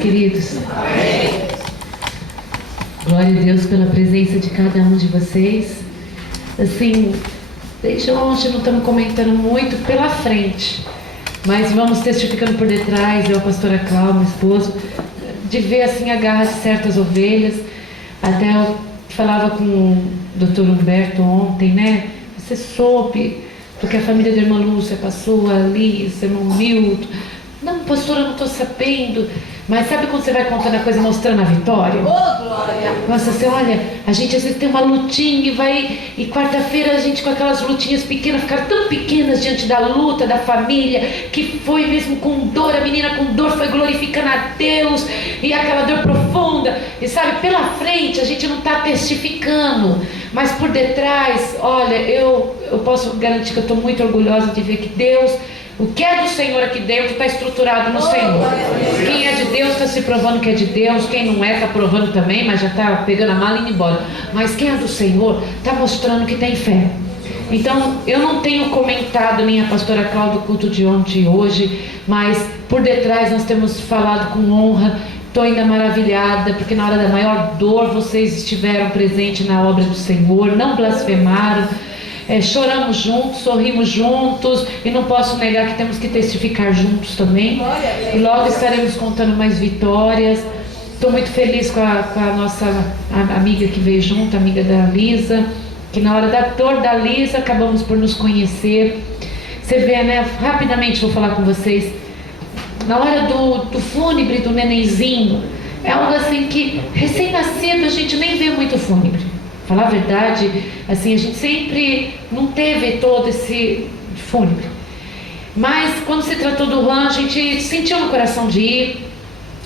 Queridos, glória a Deus pela presença de cada um de vocês. Assim, desde ontem não estamos comentando muito pela frente, mas vamos testificando por detrás, eu, a pastora Cláudia, meu esposo, de ver assim a garra de certas ovelhas. Até eu falava com o Dr. Humberto ontem, né? Você soube, porque a família da irmã Lúcia passou, a Liz, irmão Milton. Não, pastora, eu não estou sabendo. Mas sabe quando você vai contando a coisa mostrando a vitória? Oh, glória! Nossa, você olha, a gente às vezes tem uma lutinha e quarta-feira a gente com aquelas lutinhas pequenas, ficaram tão pequenas diante da luta da família, que foi mesmo com dor, a menina com dor foi glorificando a Deus, e aquela dor profunda, e sabe, pela frente a gente não está testificando, mas por detrás, olha, eu posso garantir que eu estou muito orgulhosa de ver que Deus, o que é do Senhor aqui dentro está estruturado no Senhor. Quem é de Deus está se provando que é de Deus. Quem não é está provando também, mas já está pegando a mala e indo embora. Mas quem é do Senhor está mostrando que tem fé. Então eu não tenho comentado nem a pastora Cláudia do culto de ontem e hoje, mas por detrás nós temos falado com honra. Estou ainda maravilhada, porque na hora da maior dor vocês estiveram presentes na obra do Senhor, não blasfemaram. Choramos juntos, sorrimos juntos, e não posso negar que temos que testificar juntos também. E logo estaremos contando mais vitórias. Estou muito feliz com a nossa amiga que veio junto, amiga da Lisa, que na hora da dor da Lisa acabamos por nos conhecer. Você vê, né? Rapidamente vou falar com vocês. Na hora do fúnebre do nenenzinho, é algo assim que recém-nascido a gente nem vê muito fúnebre. Falar a verdade, assim, a gente sempre não teve todo esse fúnebre. Mas quando se tratou do Juan, a gente sentiu no coração de ir.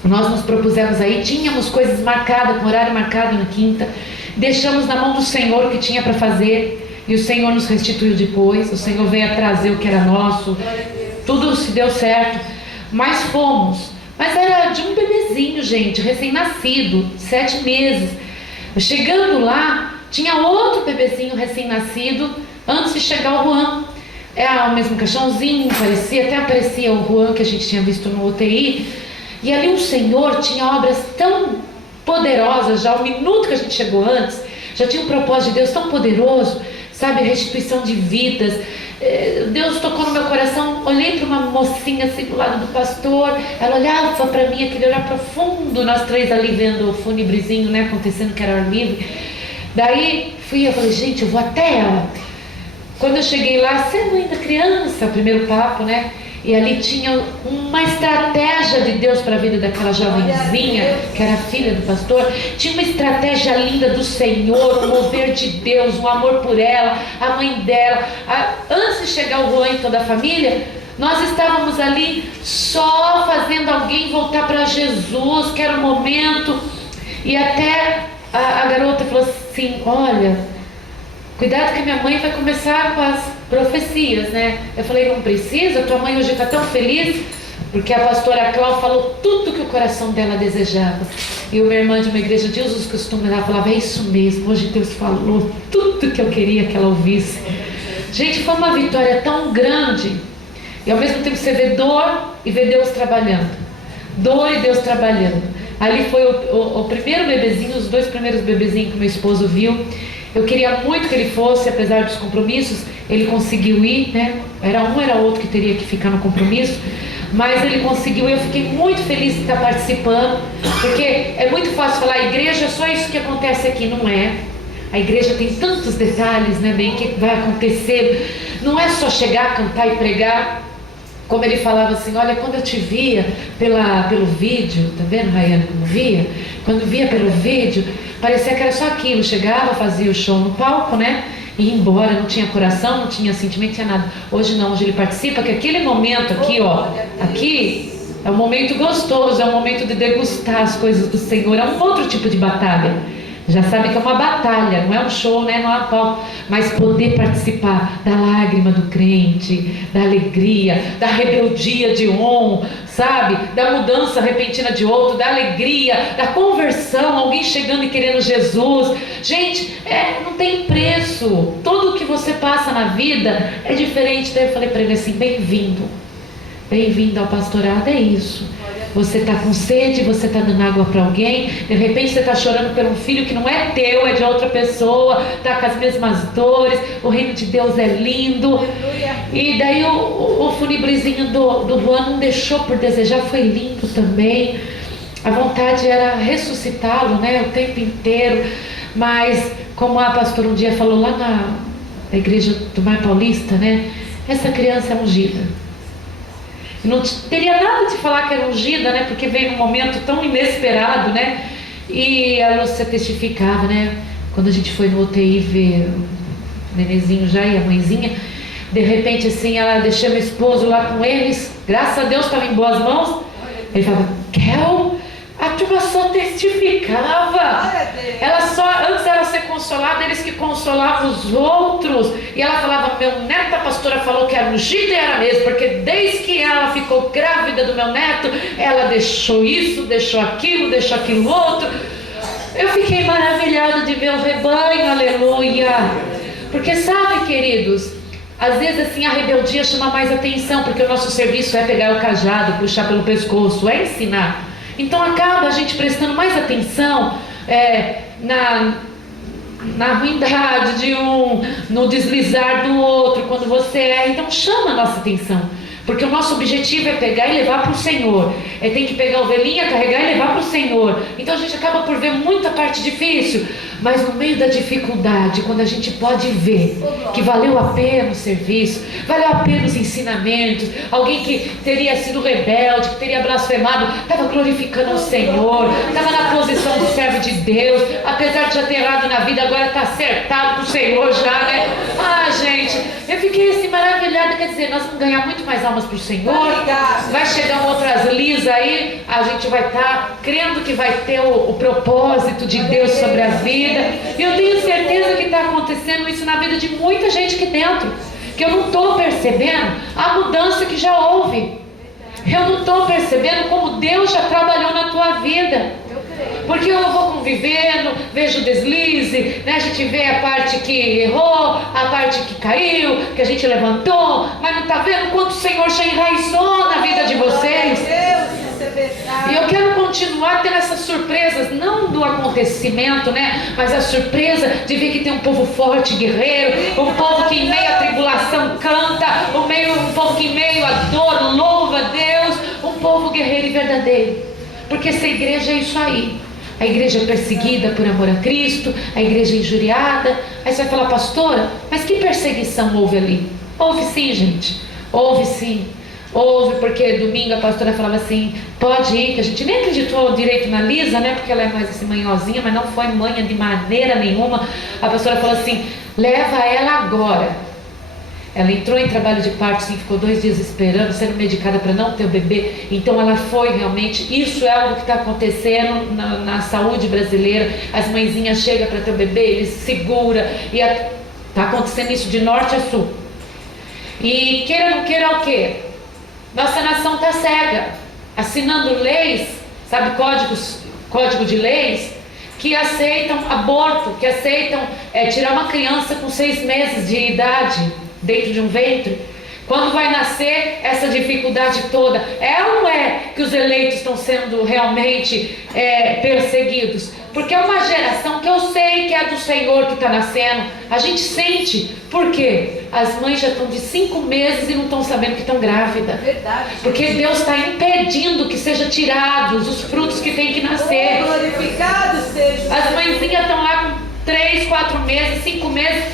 Nós nos propusemos aí, tínhamos coisas marcadas, com horário marcado na quinta. Deixamos na mão do Senhor o que tinha para fazer. E o Senhor nos restituiu depois. O Senhor veio a trazer o que era nosso. Tudo se deu certo. Mas fomos. Mas era de um bebezinho, gente, recém-nascido, 7 meses. Chegando lá, tinha outro bebezinho recém-nascido antes de chegar o Juan. O mesmo caixãozinho, até aparecia o Juan que a gente tinha visto no UTI. E ali o Senhor tinha obras tão poderosas, já o minuto que a gente chegou antes, já tinha um propósito de Deus tão poderoso, sabe, restituição de vidas. Deus tocou no meu coração. Olhei para uma mocinha assim do lado do pastor, ela olhava para mim, aquele olhar profundo, nós três ali vendo o funebrezinho, né, acontecendo, que era ar livre. Daí eu falei, gente, eu vou até ela. Quando eu cheguei lá, sendo ainda criança, o primeiro papo, né, e ali tinha uma estratégia de Deus para a vida daquela jovenzinha, que era filha do pastor. Tinha uma estratégia linda do Senhor, um mover de Deus, um amor por ela, a mãe dela. Antes de chegar o Juan e toda a família, nós estávamos ali só fazendo alguém voltar para Jesus, que era o momento. E até a garota falou assim, olha, cuidado que a minha mãe vai começar com as profecias, né? Eu falei, não precisa, tua mãe hoje está tão feliz, porque a pastora Cláudia falou tudo que o coração dela desejava. E uma irmã de uma igreja de usos costumes, ela falava, é isso mesmo, hoje Deus falou tudo que eu queria que ela ouvisse. Gente, foi uma vitória tão grande, e ao mesmo tempo você vê dor e vê Deus trabalhando. Dor e Deus trabalhando. Ali foi o primeiro bebezinho, os 2 primeiros bebezinhos que meu esposo viu. Eu queria muito que ele fosse, apesar dos compromissos, ele conseguiu ir, né? Era outro que teria que ficar no compromisso, mas ele conseguiu e eu fiquei muito feliz de estar participando, porque é muito fácil falar, a igreja é só isso que acontece aqui, não é? A igreja tem tantos detalhes, né, bem, que vai acontecer, não é só chegar, cantar e pregar. Como ele falava assim, olha, quando eu te via pelo vídeo, tá vendo, Rayane, como via? Quando via pelo vídeo, parecia que era só aquilo, chegava, fazia o show no palco, né, e ia embora, não tinha coração, não tinha sentimento, não tinha nada. Hoje não, hoje ele participa, que aquele momento aqui, ó, aqui é um momento gostoso, é um momento de degustar as coisas do Senhor, é um outro tipo de batalha. Já sabe que é uma batalha, não é um show, né? Não é um palco, mas poder participar da lágrima do crente, da alegria, da rebeldia de um, sabe? Da mudança repentina de outro, da alegria, da conversão, alguém chegando e querendo Jesus. Gente, não tem preço. Tudo o que você passa na vida é diferente. Daí eu falei para ele assim, bem-vindo ao pastorado, é isso. você está com sede, você está dando água para alguém, de repente você está chorando por um filho que não é teu, é de outra pessoa, está com as mesmas dores. O reino de Deus é lindo. E daí o funebrezinho do Juan não deixou por desejar, foi lindo também. A vontade era ressuscitá-lo, né, o tempo inteiro. Mas como a pastora um dia falou lá na igreja do Mar Paulista, né, essa criança é ungida. Não teria nada de falar que era ungida, né? Porque veio num momento tão inesperado, né? E a Lúcia testificava, né? Quando a gente foi no UTI ver o nenenzinho já e a mãezinha, de repente assim, ela deixou meu esposo lá com eles, graças a Deus estava em boas mãos. Ele falava, Kel, a turma só testificava. Antes ela ser consolada, eles que consolavam os outros. E ela falava, meu neto, a pastora falou que era ungida e era mesmo, porque desde que ela ficou grávida do meu neto, ela deixou isso, deixou aquilo outro. Eu fiquei maravilhada de ver o rebanho, aleluia. Porque sabe, queridos, às vezes assim a rebeldia chama mais atenção, porque o nosso serviço é pegar o cajado, puxar pelo pescoço, é ensinar. Então acaba a gente prestando mais atenção na ruindade de um, no deslizar do outro, quando você erra. Então chama a nossa atenção, porque o nosso objetivo é pegar e levar para o Senhor. Tem que pegar a ovelhinha, carregar e levar para o Senhor. Então a gente acaba por ver muita parte difícil, mas no meio da dificuldade, quando a gente pode ver que valeu a pena o serviço, valeu a pena os ensinamentos, alguém que teria sido rebelde, que teria blasfemado, estava glorificando o Senhor, estava na posição de servo de Deus, apesar de já ter errado na vida, agora está acertado com o Senhor já, né? Ah, gente, eu fiquei assim maravilhada. Quer dizer, nós vamos ganhar muito mais almas para o Senhor. Vai chegar outras Liz aí, a gente vai estar crendo que vai ter o propósito de Deus sobre a vida. E eu tenho certeza que está acontecendo isso na vida de muita gente aqui dentro, que eu não estou percebendo a mudança que já houve. Eu não estou percebendo como Deus já trabalhou na tua vida. Porque eu vou convivendo, vejo o deslize, né? A gente vê a parte que errou, a parte que caiu, que a gente levantou, mas não está vendo quanto o Senhor já enraizou na vida de vocês. E eu quero continuar tendo essas surpresas, não do acontecimento, né? Mas a surpresa de ver que tem um povo forte, guerreiro, um povo que em meio à tribulação canta, um povo que em meio à dor louva a Deus, um povo guerreiro e verdadeiro. Porque essa igreja é isso aí. A igreja é perseguida por amor a Cristo, a igreja é injuriada. Aí você vai falar, pastora, mas que perseguição houve ali? Houve sim, gente. Houve sim. Houve, porque domingo a pastora falava assim, pode ir, que a gente nem acreditou direito na Lisa, né? Porque ela é mais assim manhosinha, mas não foi manha de maneira nenhuma. A pastora falou assim, leva ela agora. Ela entrou em trabalho de parto, sim, ficou 2 dias esperando, sendo medicada para não ter o bebê. Então ela foi realmente, isso é algo que está acontecendo na saúde brasileira. As mãezinhas chegam para ter o bebê, eles seguram, e está acontecendo isso de norte a sul. E queira ou não queira o quê? Nossa nação está cega, assinando leis, sabe, código de leis, que aceitam aborto, que aceitam tirar uma criança com 6 meses de idade dentro de um ventre. Quando vai nascer essa dificuldade toda, é ou não é que os eleitos estão sendo realmente perseguidos? Porque é uma geração que eu sei que é do Senhor que está nascendo. A gente sente. Por quê? As mães já estão de 5 meses e não estão sabendo que estão grávidas. Verdade. Porque Deus está impedindo que sejam tirados os frutos que têm que nascer. Glorificado seja. As mãezinhas estão lá com 3, 4 meses, 5 meses.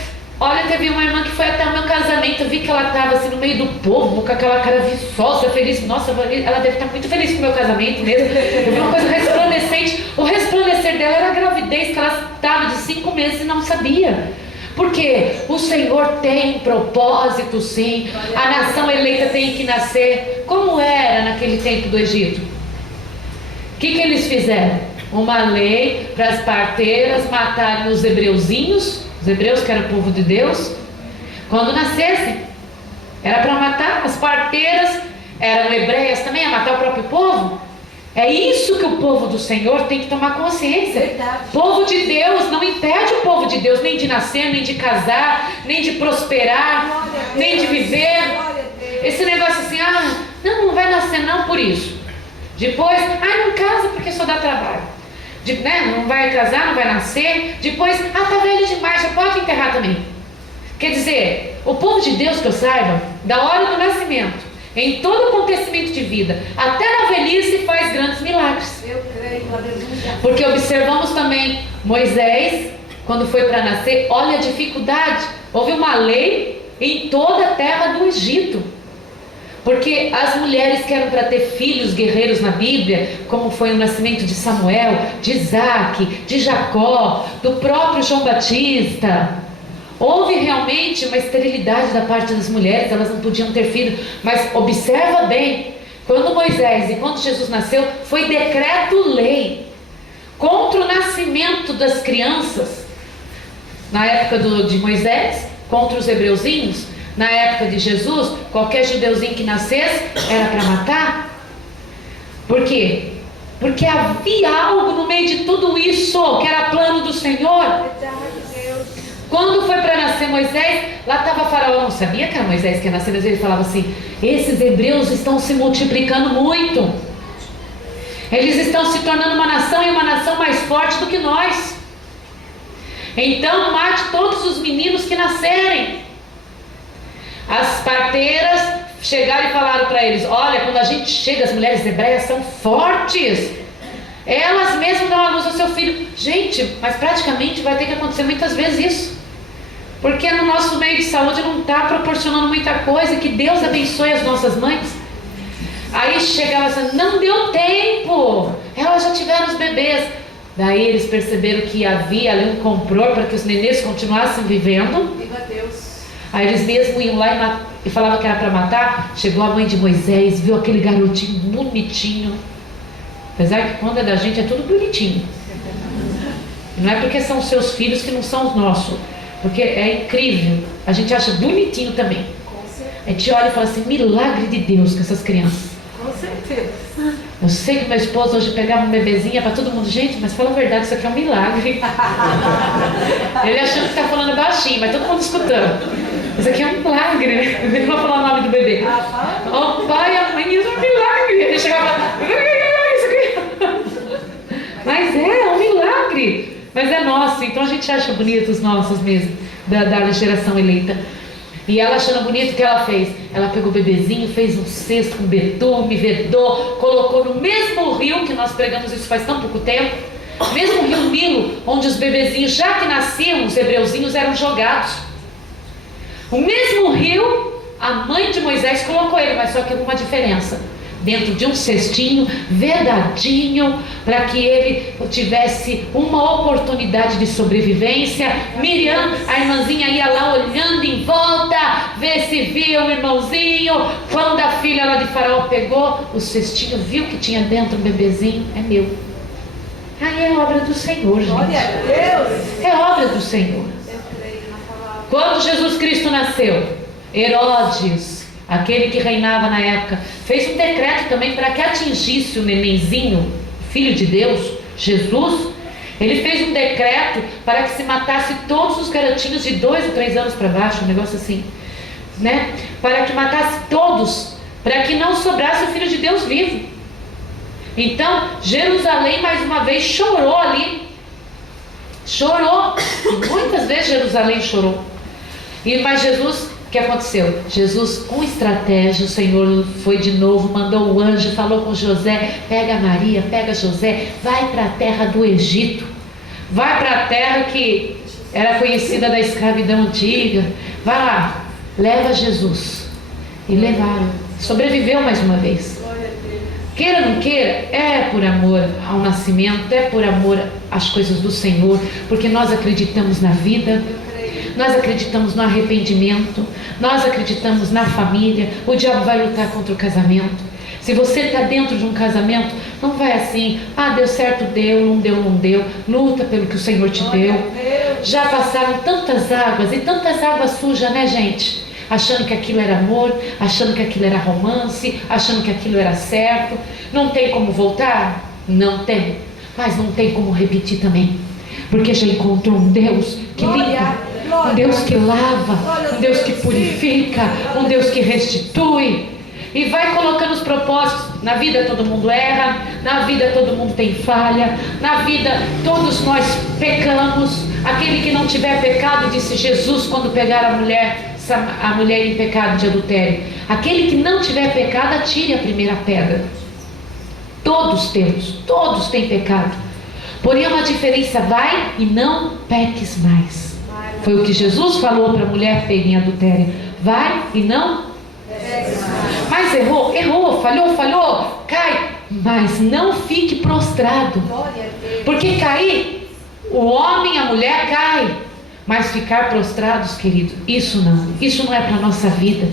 Olha, teve uma irmã que foi até o meu casamento, eu vi que ela estava assim no meio do povo, com aquela cara viçosa, feliz. Nossa, ela deve estar muito feliz com o meu casamento mesmo. Eu vi uma coisa resplandecente. O resplandecer dela era a gravidez, que ela estava de 5 meses e não sabia. Porque o Senhor tem propósito, sim. A nação eleita tem que nascer. Como era naquele tempo do Egito? O que eles fizeram? Uma lei para as parteiras matarem os hebreuzinhos. Os hebreus, que eram o povo de Deus, quando nascessem, era para matar. As parteiras eram hebreias também, a matar o próprio povo. É isso que o povo do Senhor tem que tomar consciência. Verdade. Povo de Deus não impede o povo de Deus nem de nascer, nem de casar, nem de prosperar, nem de viver. Esse negócio assim, não vai nascer não por isso. Depois, não casa porque só dá trabalho. Não vai casar, não vai nascer. Depois, tá velho demais, já pode enterrar também. Quer dizer, o povo de Deus, que eu saiba, da hora do nascimento, em todo acontecimento de vida, até na velhice, faz grandes milagres. Eu creio, aleluia. Porque observamos também Moisés, quando foi para nascer, olha a dificuldade. Houve uma lei em toda a terra do Egito. Porque as mulheres que eram para ter filhos guerreiros na Bíblia, como foi o nascimento de Samuel, de Isaac, de Jacó, do próprio João Batista, houve realmente uma esterilidade da parte das mulheres, elas não podiam ter filho. Mas observa bem, quando Moisés e quando Jesus nasceu, foi decreto-lei contra o nascimento das crianças. Na época de Moisés, contra os hebreuzinhos. Na época de Jesus, qualquer judeuzinho que nascesse era para matar. Por quê? Porque havia algo no meio de tudo isso, que era plano do Senhor. Quando foi para nascer Moisés, lá estava Faraó, não sabia que era Moisés que ia nascer, mas ele falava assim: esses hebreus estão se multiplicando muito. Eles estão se tornando uma nação, e uma nação mais forte do que nós. Então mate todos os meninos que nascerem. As parteiras chegaram e falaram para eles: olha, quando a gente chega, as mulheres hebreias são fortes, elas mesmas dão a luz ao seu filho. Gente, mas praticamente vai ter que acontecer muitas vezes isso, porque no nosso meio de saúde não está proporcionando muita coisa. Que Deus abençoe as nossas mães. Aí chegava assim: não deu tempo, elas já tiveram os bebês. Daí eles perceberam que havia ali um complô para que os nenês continuassem vivendo. Viva Deus. Aí eles mesmo iam lá e falavam que era para matar. Chegou a mãe de Moisés, viu aquele garotinho bonitinho. Apesar que quando é da gente é tudo bonitinho. E não é porque são seus filhos que não são os nossos. Porque é incrível. A gente acha bonitinho também. A gente olha e fala assim: milagre de Deus com essas crianças. Com certeza. Eu sei que meu esposo hoje pegava um bebezinho para todo mundo. Gente, mas fala a verdade, isso aqui é um milagre. Ele achando que está falando baixinho, mas todo mundo escutando. Isso aqui é um milagre, né? Ele não vai falar o nome do bebê. O pai e a mãe, isso é um milagre. Ele chegava isso aqui. Mas é um milagre. Mas é nosso, então a gente acha bonito os nossos mesmo, da geração eleita. E ela achando bonito, o que ela fez? Ela pegou o bebezinho, fez um cesto com betume, vedou, colocou no mesmo rio, que nós pregamos isso faz tão pouco tempo, mesmo rio Nilo, onde os bebezinhos, já que nasciam, os hebreuzinhos eram jogados. O mesmo rio, a mãe de Moisés colocou ele, mas só que com uma diferença: dentro de um cestinho vedadinho, para que ele tivesse uma oportunidade de sobrevivência. Miriam, a irmãzinha, ia lá olhando em volta, ver se via o irmãozinho. Quando a filha lá de Faraó pegou o cestinho, viu que tinha dentro um bebezinho: é meu. Aí é obra do Senhor, gente. Glória a Deus. É obra do Senhor. Eu creio na palavra. Quando Jesus Cristo nasceu, Herodes, aquele que reinava na época, fez um decreto também para que atingisse o nenenzinho, filho de Deus, Jesus. Ele fez um decreto para que se matasse todos os garotinhos de 2 ou 3 anos para baixo, um negócio assim, né? Para que matasse todos, para que não sobrasse o Filho de Deus vivo. Então, Jerusalém mais uma vez chorou ali. Chorou. Muitas vezes Jerusalém chorou. Mas Jesus, o que aconteceu? Jesus, com estratégia, o Senhor foi de novo, mandou o anjo, falou com José: pega Maria, pega José, vai para a terra do Egito, vai para a terra que era conhecida da escravidão antiga, vai lá, leva Jesus. E levaram, sobreviveu mais uma vez. Queira ou não queira, é por amor ao nascimento, é por amor às coisas do Senhor, porque nós acreditamos na vida, nós acreditamos no arrependimento, nós acreditamos na família. O diabo vai lutar contra o casamento. Se você está dentro de um casamento, não vai assim: deu certo, deu, não deu, não deu. Luta pelo que o Senhor te deu. Já passaram tantas águas, e tantas águas sujas, né, gente? Achando que aquilo era amor, achando que aquilo era romance, achando que aquilo era certo. Não tem como voltar? Não tem. Mas não tem como repetir também, porque já encontrou um Deus que limpa, um Deus que lava, um Deus que purifica, um Deus que restitui. e vai colocando os propósitos. Na vida todo mundo erra, na vida todo mundo tem falha, na vida todos nós pecamos. Aquele que não tiver pecado, disse Jesus quando pegaram a mulher em pecado de adultério, aquele que não tiver pecado, atire a primeira pedra. Todos têm pecado, porém há uma diferença: vai e não peques mais. Foi o que Jesus falou para a mulher pega em adultério: vai e não peques mais. Mas errou, falhou, cai, mas não fique prostrado, porque cair, o homem, a mulher cai, mas ficar prostrados, querido, isso não é para a nossa vida.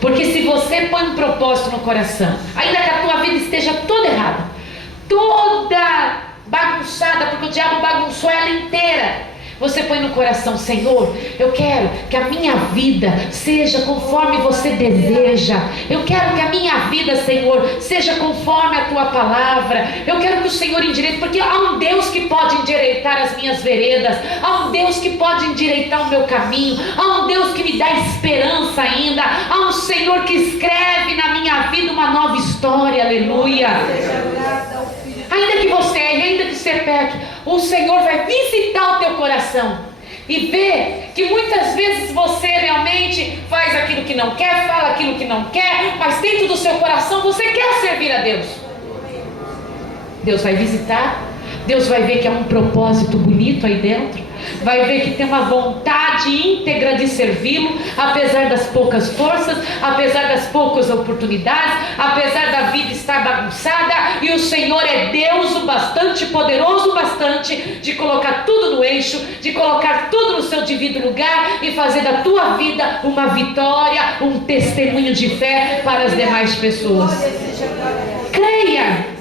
Porque se você põe um propósito no coração, ainda que a tua vida esteja toda errada, toda bagunçada, porque o diabo bagunçou ela inteira, você põe no coração: Senhor, eu quero que a minha vida seja conforme você deseja. Eu quero que a minha vida, Senhor, seja conforme a tua palavra. Eu quero que o Senhor endireite, porque há um Deus que pode endireitar as minhas veredas, há um Deus que pode endireitar o meu caminho, há um Deus que me dá esperança ainda, há um Senhor que escreve na minha vida uma nova história. Aleluia. Ainda que você erre, ainda que você peque, o Senhor vai visitar o teu coração e ver que muitas vezes você realmente faz aquilo que não quer, fala aquilo que não quer, mas dentro do seu coração você quer servir a Deus. Deus vai visitar, Deus vai ver que há um propósito bonito aí dentro, vai ver que tem uma vontade íntegra de servi-lo, apesar das poucas forças, apesar das poucas oportunidades, apesar da vida estar bagunçada, e o Senhor é Deus o bastante, poderoso o bastante, de colocar tudo no eixo, de colocar tudo no seu devido lugar e fazer da tua vida uma vitória, um testemunho de fé para as demais pessoas. Creia.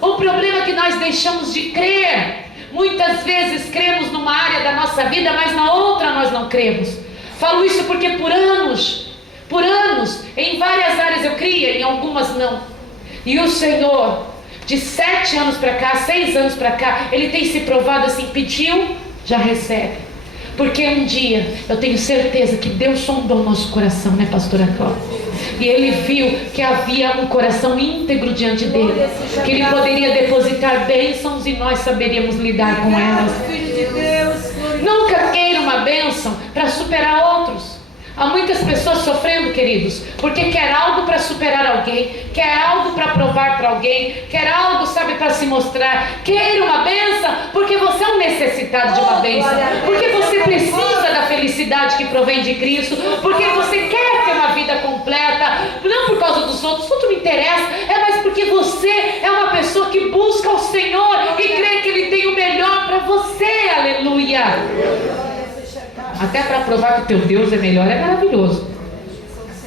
O problema é que nós deixamos de crer. Muitas vezes cremos numa área da nossa vida, mas na outra nós não cremos. Falo isso porque por anos, em várias áreas eu cria, em algumas não. E o Senhor, de 7 anos para cá, 6 anos para cá, Ele tem se provado assim: pediu, já recebe. Porque um dia, eu tenho certeza que Deus sondou o nosso coração, né, pastora Cláudia? E Ele viu que havia um coração íntegro diante dEle, que Ele poderia depositar bênçãos e nós saberíamos lidar com elas. Nunca queira uma bênção para superar outros. Há muitas pessoas sofrendo, queridos, porque quer algo para superar alguém, quer algo para provar para alguém, quer algo, sabe, para se mostrar. Queira uma bênção porque você é um necessitado de uma bênção, porque você precisa da felicidade que provém de Cristo, porque você quer ter uma vida completa, não por causa dos outros, tudo me interessa, mas porque você é uma pessoa que busca o Senhor e crê que Ele tem o melhor para você. Aleluia. Até para provar que o teu Deus é melhor é maravilhoso.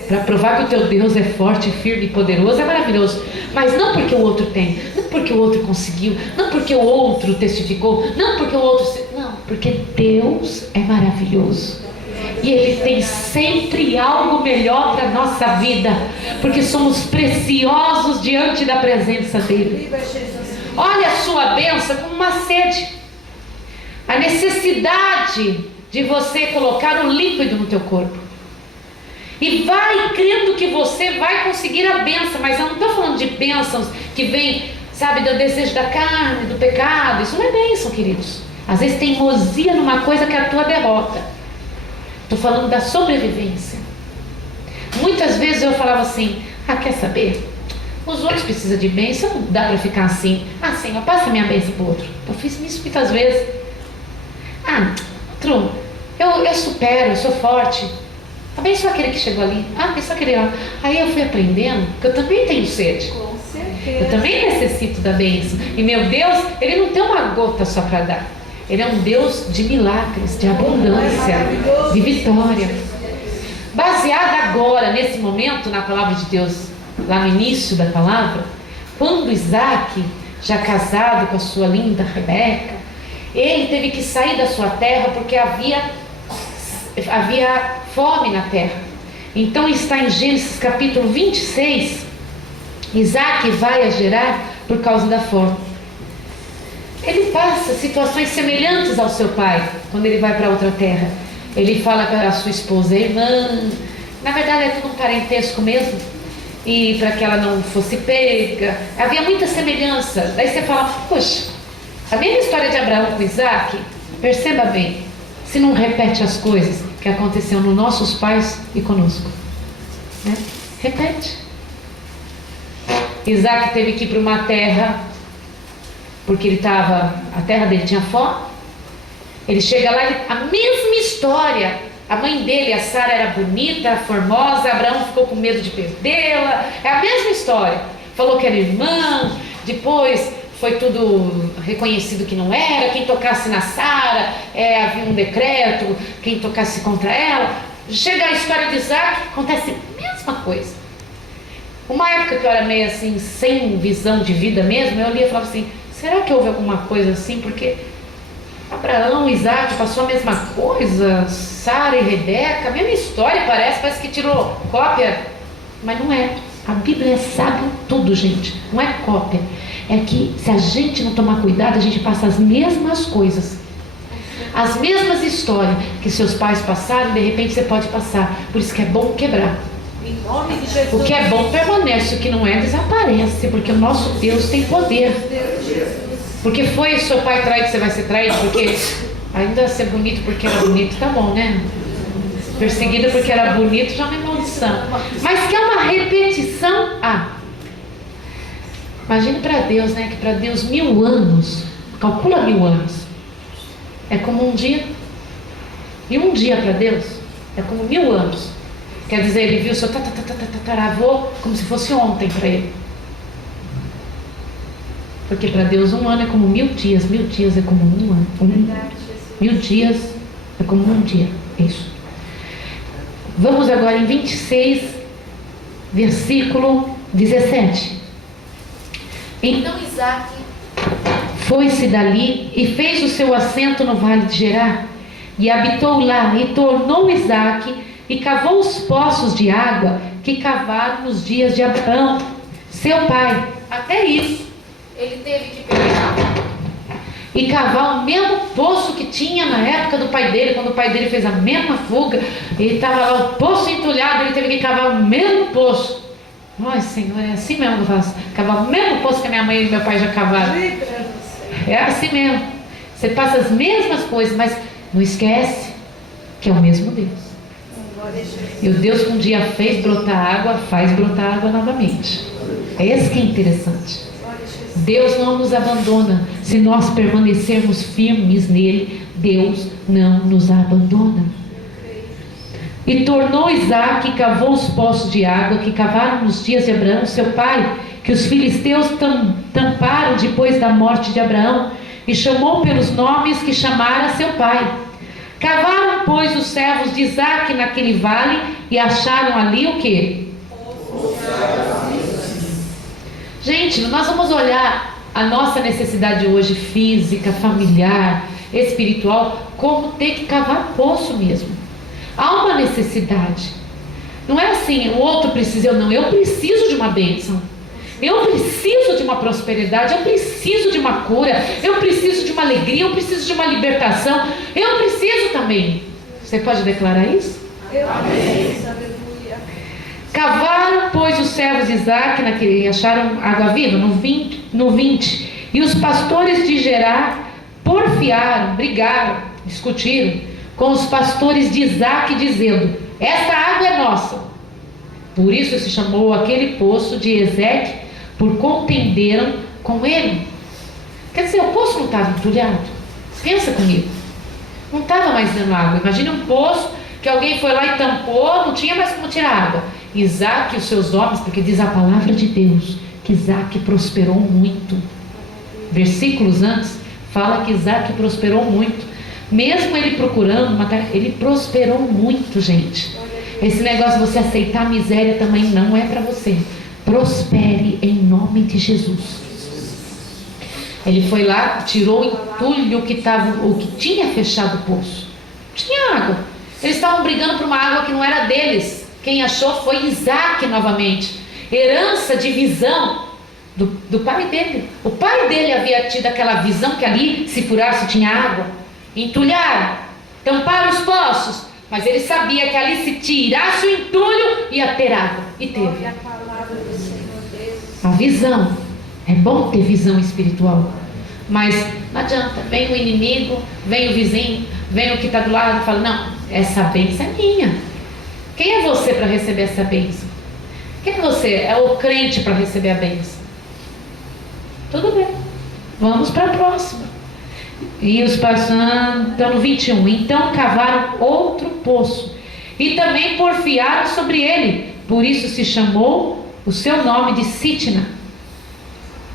Para provar que o teu Deus é forte, firme e poderoso é maravilhoso. Mas não porque o outro tem, não porque o outro conseguiu, não porque o outro testificou, não porque o outro... Não, porque Deus é maravilhoso. E Ele tem sempre algo melhor para a nossa vida, porque somos preciosos diante da presença dEle. Olha a sua bênção como uma sede. A necessidade de você colocar um líquido no teu corpo. E vai crendo que você vai conseguir a bênção. Mas eu não estou falando de bênçãos que vem, sabe, do desejo da carne, do pecado. Isso não é bênção, queridos. Às vezes tem teimosia numa coisa que é a tua derrota. Estou falando da sobrevivência. Muitas vezes eu falava assim: quer saber? Os outros precisam de bênção, não dá para ficar assim. Senhor, passa minha bênção para o outro. Eu fiz isso muitas vezes. Eu supero, eu sou forte. Abençoa aquele que chegou ali. Abençoa aquele lá. Aí eu fui aprendendo que eu também tenho sede. Com certeza. Eu também necessito da bênção. E meu Deus, Ele não tem uma gota só para dar. Ele é um Deus de milagres, de abundância, de vitória. Baseado agora, nesse momento, na palavra de Deus, lá no início da palavra, quando Isaac, já casado com a sua linda Rebeca, ele teve que sair da sua terra porque havia fome na terra. Então está em Gênesis capítulo 26. Isaac vai a Gerar por causa da fome. Ele passa situações semelhantes ao seu pai quando ele vai para outra terra. Ele fala para a sua esposa: irmã, Na verdade é tudo um parentesco mesmo. E para que ela não fosse pega, havia muita semelhança. Daí você fala, poxa, a mesma história de Abraão com Isaac, perceba bem, se não repete as coisas que aconteceram nos nossos pais e conosco, né? Repete. Isaac teve que ir para uma terra, porque a terra dele tinha fome. Ele chega lá, a mesma história. A mãe dele, a Sara, era bonita, formosa. Abraão ficou com medo de perdê-la. É a mesma história. Falou que era irmão. Depois foi tudo reconhecido que não era. Quem tocasse na Sara, havia um decreto. Quem tocasse contra ela. Chega a história de Isaac, acontece a mesma coisa. Uma época que eu era meio assim, sem visão de vida mesmo, eu lia e falava assim, será que houve alguma coisa assim? Porque Abraão, Isaac, passou a mesma coisa, Sara e Rebeca, a mesma história, parece que tirou cópia, mas não é. A Bíblia sabe tudo, gente, não é cópia. É que se a gente não tomar cuidado, a gente passa as mesmas coisas, as mesmas histórias que seus pais passaram, de repente você pode passar. Por isso que é bom quebrar. Em nome de Jesus. O que é bom permanece, o que não é desaparece, porque o nosso Deus tem poder. Porque foi seu pai traído, você vai ser traído, porque ainda ser bonito porque era bonito, tá bom, né? Perseguida porque era bonito, já não é maldição. Mas que é uma repetição, imagine para Deus, né? Que para Deus 1000 anos, calcula 1000 anos, é como um dia. E um dia para Deus é como 1000 anos. Quer dizer, ele viu o seu tataravô como se fosse ontem para ele. Porque para Deus um ano é como 1000 dias, 1000 dias é como um ano. 1000 dias é como um dia. Isso. Vamos agora em 26, versículo 17. Então Isaac foi-se dali e fez o seu assento no vale de Gerar, e habitou lá, e tornou Isaac e cavou os poços de água que cavaram nos dias de Abraão, seu pai. Até isso ele teve que pegar e cavar o mesmo poço que tinha na época do pai dele. Quando o pai dele fez a mesma fuga, ele estava lá, o poço entulhado, ele teve que cavar o mesmo poço. Ai, Senhor, é assim mesmo que eu faço. Cavar o mesmo poço que a minha mãe e meu pai já cavaram. É assim mesmo. Você passa as mesmas coisas, mas não esquece que é o mesmo Deus. E o Deus que um dia fez brotar água, faz brotar água novamente. É esse que é interessante. Deus não nos abandona. Se nós permanecermos firmes nele, Deus não nos abandona. E tornou Isaac e cavou os poços de água que cavaram nos dias de Abraão, seu pai, que os filisteus tamparam depois da morte de Abraão, e chamou pelos nomes que chamara seu pai. Cavaram, pois, os servos de Isaac naquele vale e acharam ali o quê? Gente, nós vamos olhar a nossa necessidade hoje física, familiar, espiritual, como ter que cavar poço mesmo. Há uma necessidade. Não é assim, o outro precisa, eu preciso de uma bênção. Eu preciso de uma prosperidade, eu preciso de uma cura, eu preciso de uma alegria, eu preciso de uma libertação, eu preciso também. Você pode declarar isso? Amém. Cavaram, pois, os servos de Isaac naquele, acharam água viva, no 20. E os pastores de Gerar porfiaram, brigaram, discutiram com os pastores de Isaac, dizendo: esta água é nossa. Por isso se chamou aquele poço de Ezeque, por contenderam com ele. Quer dizer, o poço não estava entulhado. Pensa comigo. Não estava mais dando água. Imagina um poço que alguém foi lá e tampou, não tinha mais como tirar água. Isaac e os seus homens, porque diz a palavra de Deus que Isaac prosperou muito. Versículos antes fala que Isaac prosperou muito. Mesmo ele procurando matar, ele prosperou muito, gente. Esse negócio de você aceitar a miséria também não é para você. Prospere em nome de Jesus. Ele foi lá, tirou o entulho o que tinha fechado o poço. Tinha água. Eles estavam brigando por uma água que não era deles. Quem achou foi Isaac novamente. Herança de visão do pai dele. O pai dele havia tido aquela visão que ali, se furasse, tinha água. Entulharam, tamparam os poços, Mas ele sabia que ali se tirasse o entulho ia ter água. E teve. A palavra do Senhor Deus. A visão. É bom ter visão espiritual. Mas não adianta. Vem o inimigo, vem o vizinho, vem o que está do lado e fala, não, essa bênção é minha. Quem é você para receber essa bênção? Quem é você? É o crente para receber a bênção. Tudo bem. Vamos para a próxima. E os passando, então no 21, então cavaram outro poço e também porfiaram sobre ele, por isso se chamou o seu nome de Sitna.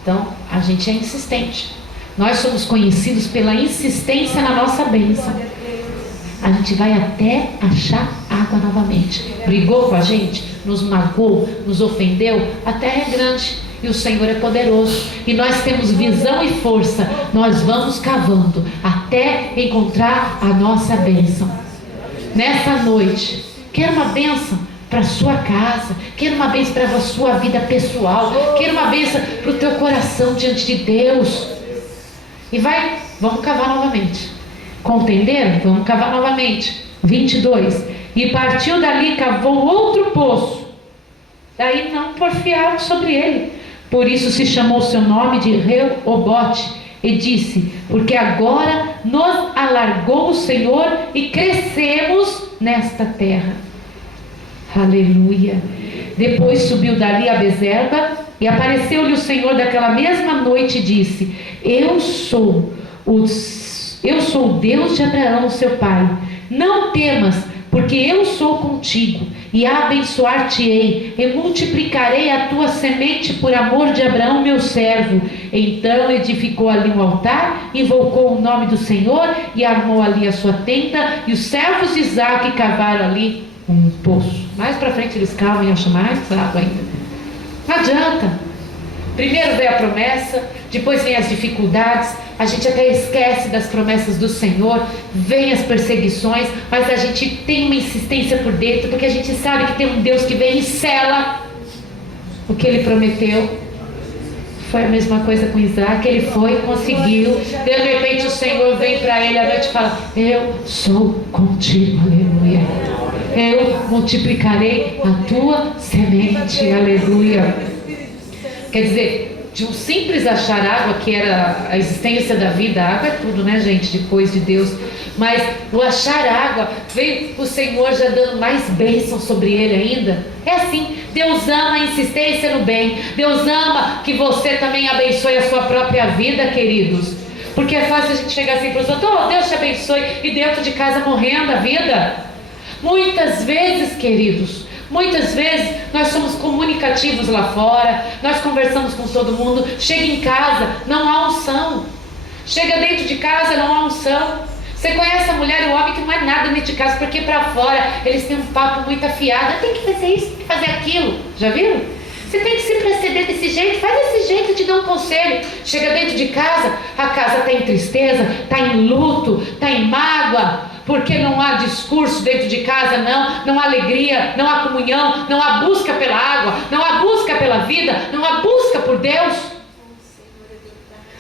Então a gente é insistente, nós somos conhecidos pela insistência na nossa bênção. A gente vai até achar água novamente. Brigou com a gente, nos magoou, nos ofendeu, a terra é grande e o Senhor é poderoso, e nós temos visão e força. Nós vamos cavando até encontrar a nossa bênção. Nessa noite, quer uma bênção para a sua casa, quer uma bênção para a sua vida pessoal, quer uma bênção para o teu coração diante de Deus. E vamos cavar novamente. Compreenderam? Vamos cavar novamente. 22. E partiu dali, cavou outro poço. Daí não porfiaram sobre ele. Por isso se chamou o seu nome de Reobote. E disse, porque agora nos alargou o Senhor e crescemos nesta terra. Aleluia. Depois subiu dali a Bezerba, e apareceu-lhe o Senhor daquela mesma noite e disse, eu sou o Deus de Abraão, seu pai. Não temas, porque eu sou contigo, e abençoar-te-ei, e multiplicarei a tua semente por amor de Abraão, meu servo. Então edificou ali um altar, invocou o nome do Senhor, e armou ali a sua tenda, e os servos de Isaque cavaram ali um poço. Mais para frente eles cavam e acham mais água ainda. Não adianta. Primeiro vem a promessa, depois vem as dificuldades, a gente até esquece das promessas do Senhor, vem as perseguições, mas a gente tem uma insistência por dentro, porque a gente sabe que tem um Deus que vem e sela o que Ele prometeu. Foi a mesma coisa com Isaac, ele foi, conseguiu, de repente o Senhor vem para ele à noite e fala, eu sou contigo, aleluia. Eu multiplicarei a tua semente, aleluia. Quer dizer, de um simples achar água, que era a existência da vida, a água é tudo, né, gente, depois de Deus, mas o achar água, veio o Senhor já dando mais bênção sobre ele ainda. É assim, Deus ama a insistência no bem, Deus ama que você também abençoe a sua própria vida, queridos, porque é fácil a gente chegar assim para os outros, oh, Deus te abençoe, e dentro de casa morrendo a vida. Muitas vezes, queridos, muitas vezes nós somos comunicativos lá fora, nós conversamos com todo mundo, chega em casa, não há unção, chega dentro de casa, não há unção. Você conhece a mulher e o homem que não é nada dentro de casa, porque para fora eles têm um papo muito afiado, tem que fazer isso, tem que fazer aquilo, já viram? Você tem que se proceder desse jeito, faz desse jeito, eu te dou um conselho. Chega dentro de casa, a casa está em tristeza, está em luto, está em mágoa, porque não há discurso dentro de casa, não há alegria, não há comunhão, não há busca pela água, não há busca pela vida, não há busca por Deus.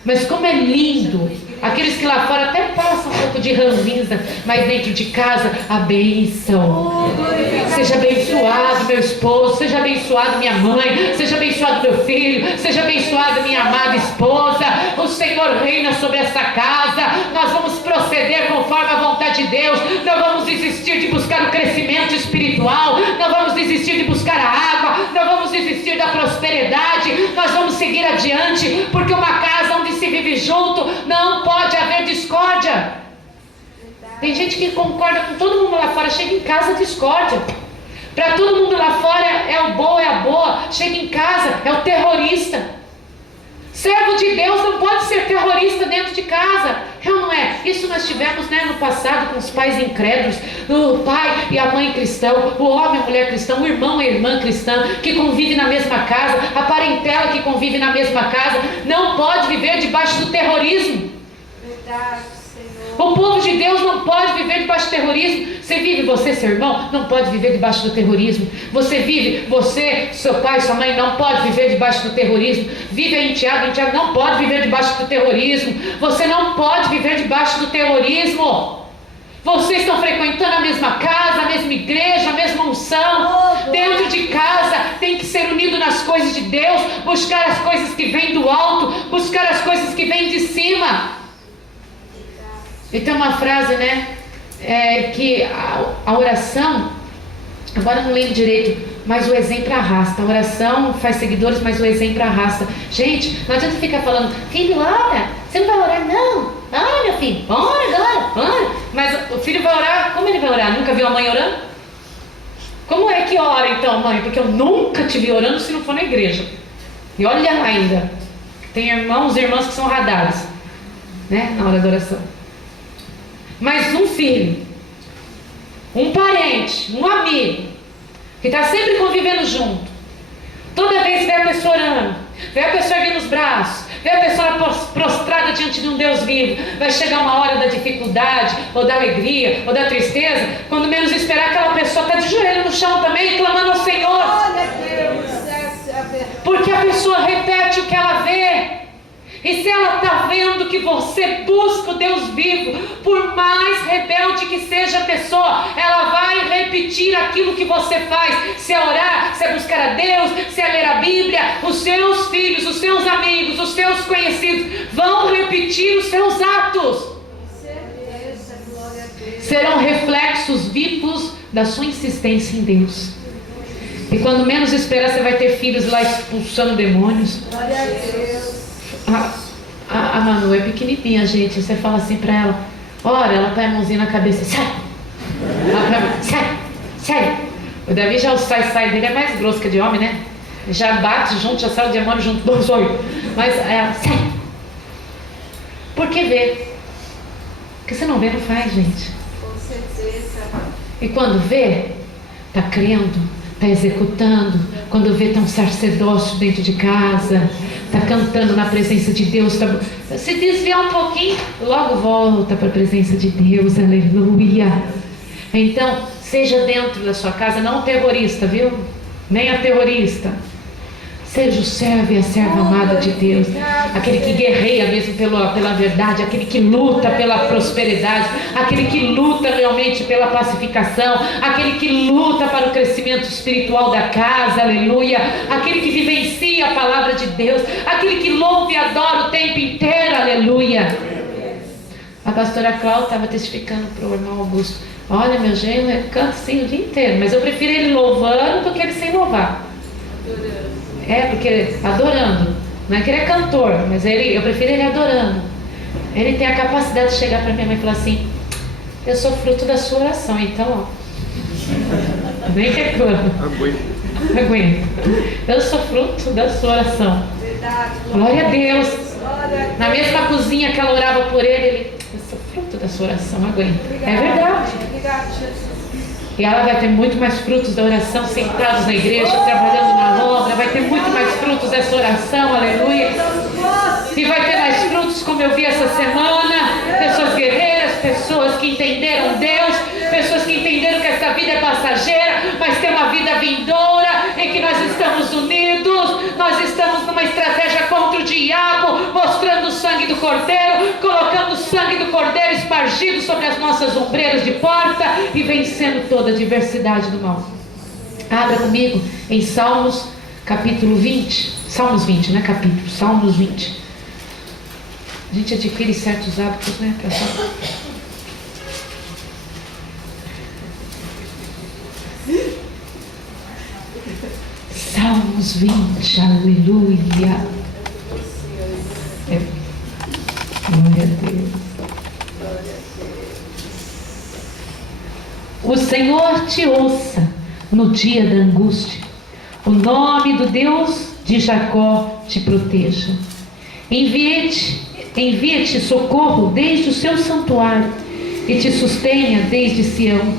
Mas como é lindo, aqueles que lá fora até passam um pouco de ranzinza, mas dentro de casa, a bênção. Seja abençoado meu esposo, seja abençoado minha mãe, seja abençoado meu filho, seja abençoado minha amada esposa. O Senhor reina sobre essa casa, nós vamos proceder conforme a vontade de Deus, não vamos desistir de buscar o crescimento espiritual, não vamos desistir de buscar a água, não vamos desistir da prosperidade, nós vamos seguir adiante, porque uma casa onde se vive junto, não pode haver discórdia. Tem gente que concorda com todo mundo lá fora, chega em casa, discórdia. Para todo mundo lá fora é o bom, é a boa, chega em casa, é o terrorista. Servo de Deus não pode ser terrorista dentro de casa, é ou não é? Isso nós tivemos, né, no passado com os pais incrédulos, o pai e a mãe cristão, o homem e a mulher cristão, o irmão e a irmã cristã, que convive na mesma casa, a parentela que convive na mesma casa, não pode viver debaixo do terrorismo. Verdade, Senhor. O povo de Deus não pode viver debaixo do terrorismo. Você vive, você, seu irmão, não pode viver debaixo do terrorismo. Você vive, você, seu pai, sua mãe, não pode viver debaixo do terrorismo. Vive a enteado não pode viver debaixo do terrorismo. Você não pode viver debaixo do terrorismo. Vocês estão frequentando a mesma casa, a mesma igreja, a mesma unção. Dentro de casa tem que ser unido nas coisas de Deus, buscar as coisas que vêm do alto, buscar as coisas que vêm de cima. E tem uma frase, né? Que a oração, agora eu não lembro direito, mas o exemplo arrasta. A oração faz seguidores, mas o exemplo arrasta. Gente, não adianta ficar falando, filho, ora, você não vai orar não. Ora, meu filho, ora agora, ora. Mas o filho vai orar, como ele vai orar? Nunca viu a mãe orando? Como é que ora então, mãe? Porque eu nunca te vi orando se não for na igreja. E olha lá ainda, tem irmãos e irmãs que são radares, né, na hora da oração. Mas um filho, um parente, um amigo, que está sempre convivendo junto, toda vez que vê a pessoa orando, vê a pessoa erguendo os braços, vê a pessoa prostrada diante de um Deus vivo, vai chegar uma hora da dificuldade, ou da alegria, ou da tristeza, quando menos esperar, aquela pessoa está de joelho no chão também, clamando ao Senhor. Olha, Deus, essa é a verdade. Porque a pessoa repete o que ela vê. E se ela está vendo que você busca o Deus vivo, por mais rebelde que seja a pessoa, ela vai repetir aquilo que você faz. Se é orar, se é buscar a Deus, se é ler a Bíblia, os seus filhos, os seus amigos, os seus conhecidos vão repetir os seus atos. Certeza, glória a Deus. Serão reflexos vivos da sua insistência em Deus. E quando menos esperar, você vai ter filhos lá expulsando demônios. Glória a Deus. A Manu é pequenininha, gente. Você fala assim pra ela, ora, ela põe a mãozinha na cabeça, sai! Sai! O Davi já o sai dele é mais grosso que de homem, né? Já bate junto, já sai o demônio junto dos olhos. Mas ela, sai! Por que vê? Porque você não vê, não faz, gente. Com certeza. E quando vê, tá crendo, tá executando. Quando vê, tá um sacerdócio dentro de casa, tá cantando na presença de Deus, tá... se desviar um pouquinho, logo volta para a presença de Deus, aleluia. Então, seja dentro da sua casa, não o terrorista, viu? Nem a terrorista. Seja o servo e a serva amada de Deus, aquele que guerreia mesmo pela verdade, aquele que luta pela prosperidade, aquele que luta realmente pela pacificação, aquele que luta para o crescimento espiritual da casa, aleluia, aquele que vivencia a palavra de Deus, aquele que louva e adora o tempo inteiro, aleluia. A pastora Cláudia estava testificando para o irmão Augusto, olha, meu genro canta assim o dia inteiro, mas eu prefiro ele louvando do que ele sem louvar. Porque adorando, não é que ele é cantor, mas eu prefiro ele adorando. Ele tem a capacidade de chegar para minha mãe e falar assim, eu sou fruto da sua oração, então ó, nem reclama, aguenta. Eu sou fruto da sua oração. Verdade. Glória a Deus. Glória a Deus. Na mesma cozinha que ela orava por ele, eu sou fruto da sua oração, aguenta. É verdade. Obrigado, Jesus. E ela vai ter muito mais frutos da oração, sentados na igreja, trabalhando na obra, vai ter muito mais frutos dessa oração, aleluia. E vai ter mais frutos, como eu vi essa semana, pessoas guerreiras, pessoas que entenderam Deus, pessoas que entenderam que essa vida é passageira, mas tem uma vida vindoura, em que nós estamos unidos, nós estamos numa estratégia contra o diabo, mostrando o sangue do Cordeiro, colocando o sangue do Cordeiro espargido sobre as nossas ombreiras de porta e vencendo toda a diversidade do mal. Abra comigo em Salmos capítulo 20, Salmos 20, não é capítulo, Salmos 20. A gente adquire certos hábitos, né, pessoal? Salmos 20, aleluia. Glória a Deus. O Senhor te ouça no dia da angústia. O nome do Deus de Jacó te proteja. Envie-te socorro desde o seu santuário e te sustenha desde Sião.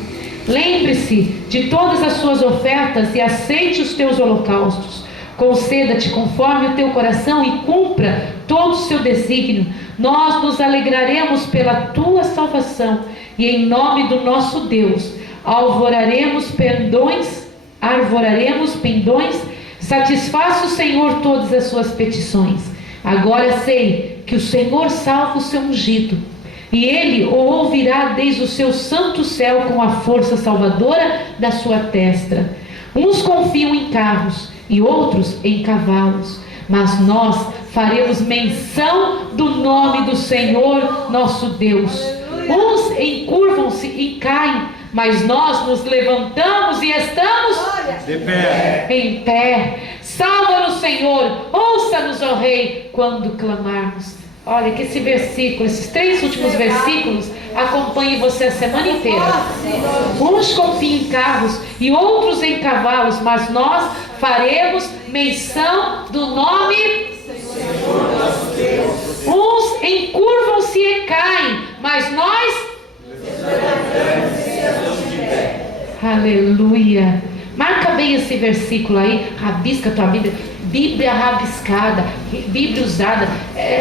Lembre-se de todas as suas ofertas e aceite os teus holocaustos. Conceda-te conforme o teu coração e cumpra todo o seu desígnio. Nós nos alegraremos pela tua salvação e em nome do nosso Deus arvoraremos pendões. Satisfaça o Senhor todas as suas petições. Agora sei que o Senhor salva o seu ungido. e Ele o ouvirá desde o seu santo céu com a força salvadora da sua destra. Uns confiam em carros e outros em cavalos, mas nós faremos menção do nome do Senhor nosso Deus. Uns encurvam-se e caem, mas nós nos levantamos e estamos De pé. em pé. Salva-nos, Senhor, ouça-nos, ó Rei, quando clamarmos. Olha que esse versículo, esses 3 últimos versículos acompanhem você a semana inteira. Uns confiam em carros e outros em cavalos, mas nós faremos menção do nome. Uns encurvam-se e caem, mas nós. Aleluia. Marca bem esse versículo aí, rabisca a tua Bíblia. Bíblia rabiscada, Bíblia usada,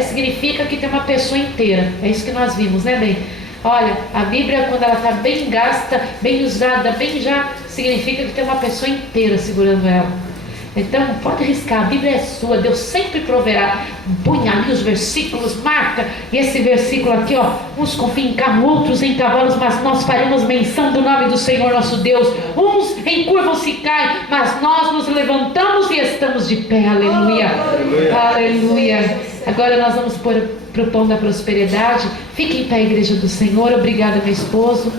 significa que tem uma pessoa inteira. É isso que nós vimos, né, bem? Olha, a Bíblia, quando ela está bem gasta, bem usada, bem já, significa que tem uma pessoa inteira segurando ela. Então, pode riscar, a Bíblia é sua, Deus sempre proverá. Põe ali os versículos, marca. E esse versículo aqui, ó, uns confiam em carro, outros em cavalos, mas nós faremos menção do nome do Senhor nosso Deus. Uns encurvam-se e caem, mas nós nos levantamos e estamos de pé. Aleluia. Aleluia. Agora nós vamos para o pão da prosperidade. Fique em pé, igreja do Senhor. Obrigada, meu esposo.